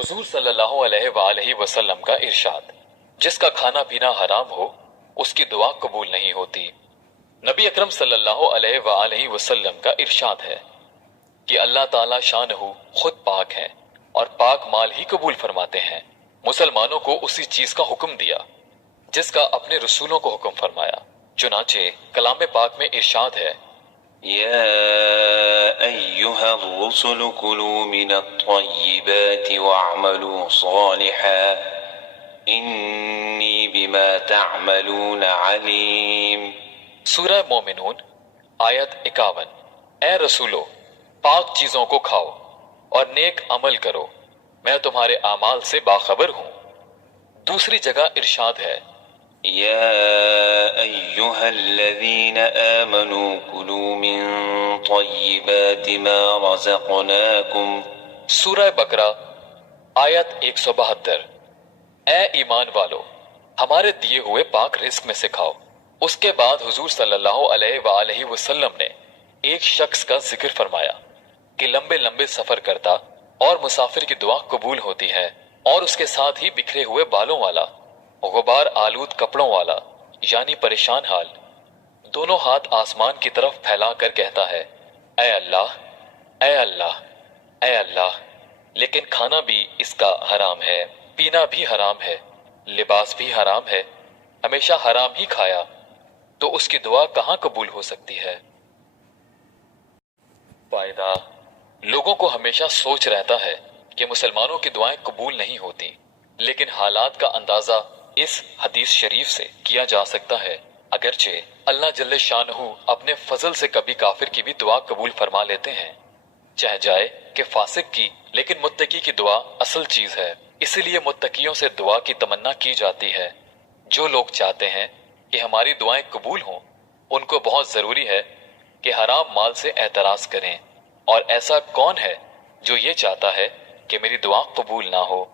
हुजूर सल्लल्लाहु अलैहि वआलैहि वसल्लम का इरशाद, जिसका खाना पीना हराम हो उसकी दुआ कबूल नहीं होती। नबी अकरम सल्लल्लाहु अलैहि वआलैहि वसल्लम का इरशाद है कि अल्लाह ताला शानहू खुद पाक है और पाक माल ही कबूल फरमाते हैं। मुसलमानों को उसी चीज का हुक्म दिया जिसका अपने रसूलों को हुक्म फरमाया। चुनाचे कलाम पाक में इरशाद है, या अय्युहर-रुसुल कुलू मिनत-तय्यिबाति वअमलू सालिहा इन्नी बिमा तअमलून अलीम। सूरह मोमिनून आयत 51। ए रसूलो, पाक चीजों को खाओ और नेक अमल करो, मैं तुम्हारे आमाल से बाखबर हूं। दूसरी जगह इरशाद है, या अय्युहल्लज़ीन आमनू कुलू मिन तय्यिबाति मा रज़क़नाकुम। सूरह बकरा आयत 172। ए ईमान वालो, हमारे दिए हुए पाक रिस्क में से खाओ। उसके बाद हुजूर सल्लल्लाहु अलैहि वआलैहि वसल्लम ने एक शख्स का जिक्र फरमाया कि लंबे लंबे सफर करता और मुसाफिर की दुआ कबूल होती है, और उसके साथ ही बिखरे हुए बालों वाला, गुबार आलूद कपड़ों वाला, यानी परेशान हाल, दोनों हाथ आसमान की तरफ फैलाकर कहता है, ऐ अल्लाह, ऐ अल्लाह, ऐ अल्लाह। लेकिन खाना भी इसका हराम है, पीना भी हराम है, लिबास भी हराम है, हमेशा हराम ही खाया, तो उसकी दुआ कहां कबूल हो सकती है। फायदा, लोगों को हमेशा सोच रहता है कि मुसलमानों की दुआएं कबूल नहीं होती, लेकिन हालात का अंदाजा इस हदीस शरीफ से किया जा सकता है। अगरचे अल्लाह जल्ले शानहू अपने फजल से कभी काफिर की भी दुआ कबूल फरमा लेते हैं, चाहे जाए कि फासिक की, लेकिन मुत्तकी की दुआ असल चीज है। इसीलिए मुत्तकियों से दुआ की तमन्ना की जाती है। जो लोग चाहते हैं कि हमारी दुआएं कबूल हों, उनको बहुत जरूरी है कि हराम माल से एतराज करें। और ऐसा कौन है जो ये चाहता है कि मेरी दुआ कबूल ना हो।